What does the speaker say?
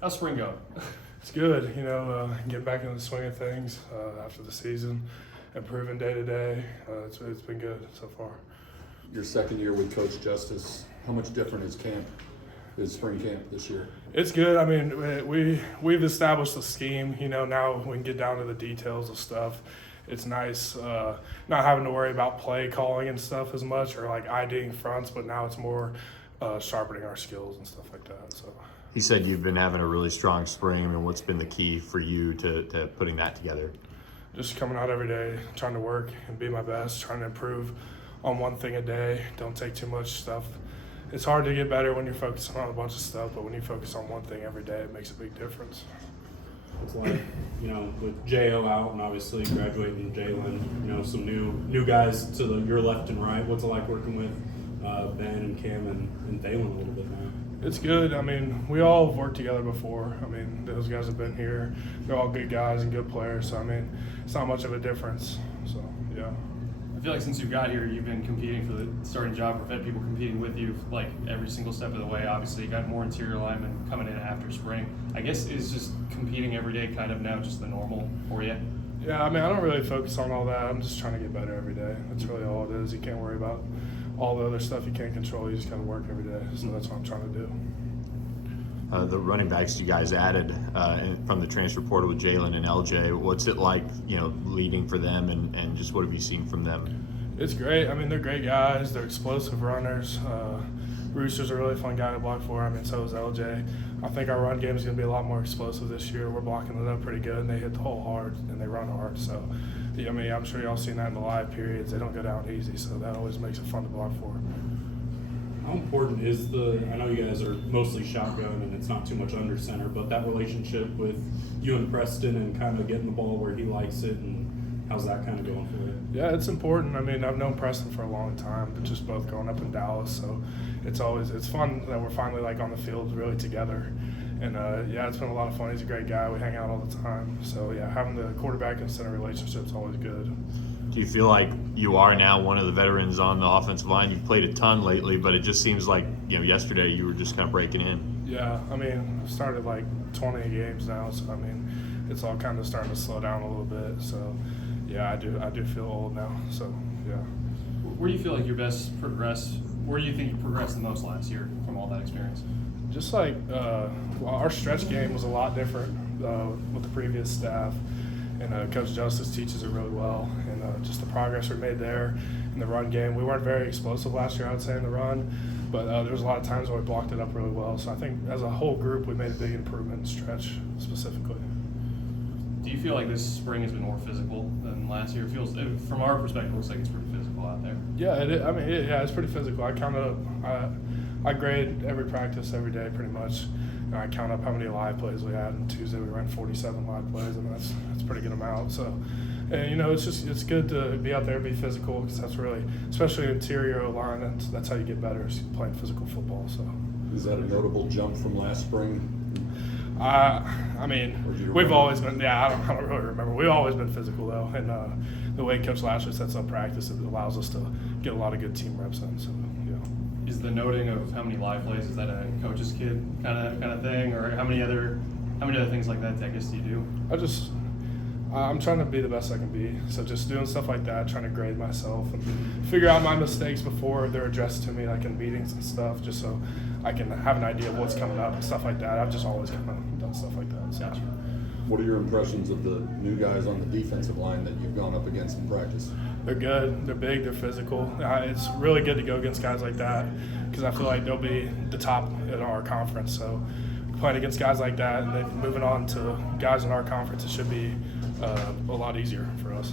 How's spring going? It's good, getting back into the swing of things after the season, improving day to day. It's been good so far. Your second year with Coach Justice, how much different is spring camp this year? It's good. I mean, we've established a scheme. Now we can get down to the details of stuff. It's nice not having to worry about play calling and stuff as much, or like IDing fronts, but now it's more sharpening our skills and stuff like that. So. He said you've been having a really strong spring. I mean, what's been the key for you to putting that together? Just coming out every day, trying to work and be my best, trying to improve on one thing a day. Don't take too much stuff. It's hard to get better when you're focusing on a bunch of stuff, but when you focus on one thing every day, it makes a big difference. It's like, with J.O. out and obviously graduating Jalen, some new guys to your left and right. What's it like working with Ben and Cam and Thalen a little bit now? It's good. I mean, we all have worked together before. I mean, those guys have been here. They're all good guys and good players. So, I mean, it's not much of a difference. So, yeah. I feel like since you got here, you've been competing for the starting job, or had people competing with you like every single step of the way. Obviously, you got more interior linemen coming in after spring. I guess is just competing every day kind of now just the normal for you? Yeah, I mean, I don't really focus on all that. I'm just trying to get better every day. That's really all it is. You can't worry about all the other stuff you can't control. You just got to work every day. So that's what I'm trying to do. The running backs you guys added from the transfer portal with Jalen and LJ, what's it like, leading for them and just what have you seen from them? It's great. I mean, they're great guys. They're explosive runners. Rooster's a really fun guy to block for. I mean, so is LJ. I think our run game is going to be a lot more explosive this year. We're blocking it up pretty good, and they hit the hole hard, and they run hard. So, I mean, I'm sure y'all seen that in the live periods. They don't go down easy, so that always makes it fun to block for. How important is I know you guys are mostly shotgun and it's not too much under center, but that relationship with you and Preston and kind of getting the ball where he likes it, and how's that kind of going for you? Yeah, it's important. I mean, I've known Preston for a long time, but just both growing up in Dallas, so it's fun that we're finally like on the field really together. And it's been a lot of fun. He's a great guy. We hang out all the time. So yeah, having the quarterback and center relationship is always good. Do you feel like you are now one of the veterans on the offensive line? You've played a ton lately, but it just seems like, yesterday you were just kind of breaking in. Yeah, I mean, I've started like 20 games now, so I mean, it's all kind of starting to slow down a little bit. So yeah, I do feel old now. So yeah. Where do you feel like your best progressed? Where do you think you progressed the most last year from all that experience? Just like our stretch game was a lot different with the previous staff, and Coach Justice teaches it really well. And just the progress we made there in the run game. We weren't very explosive last year, I would say, in the run, but there was a lot of times where we blocked it up really well. So I think as a whole group, we made a big improvement in stretch specifically. Do you feel like this spring has been more physical than last year? It feels, from our perspective, it looks like it's pretty physical out there. Yeah, it's pretty physical. I grade every practice every day pretty much. And I count up how many live plays we had. On Tuesday we ran 47 live plays, and that's a pretty good amount. So, and it's good to be out there and be physical, because that's really, especially interior line, that's how you get better, is playing physical football. So. Is that a notable jump from last spring? I mean, we've always been. Yeah, I don't really remember. We've always been physical though, and the way Coach Lashley sets up practice, it allows us to get a lot of good team reps in. So yeah. Is the noting of how many live plays, is that a coach's kid kind of thing, or how many other things like that I guess do you do? I'm trying to be the best I can be. So just doing stuff like that, trying to grade myself and figure out my mistakes before they're addressed to me, like in meetings and stuff, just so I can have an idea of what's coming up and stuff like that. I've just always kind of done stuff like that. So. Gotcha. What are your impressions of the new guys on the defensive line that you've gone up against in practice? They're good. They're big. They're physical. It's really good to go against guys like that, because I feel like they'll be the top in our conference. So playing against guys like that and then moving on to guys in our conference, it should be a lot easier for us.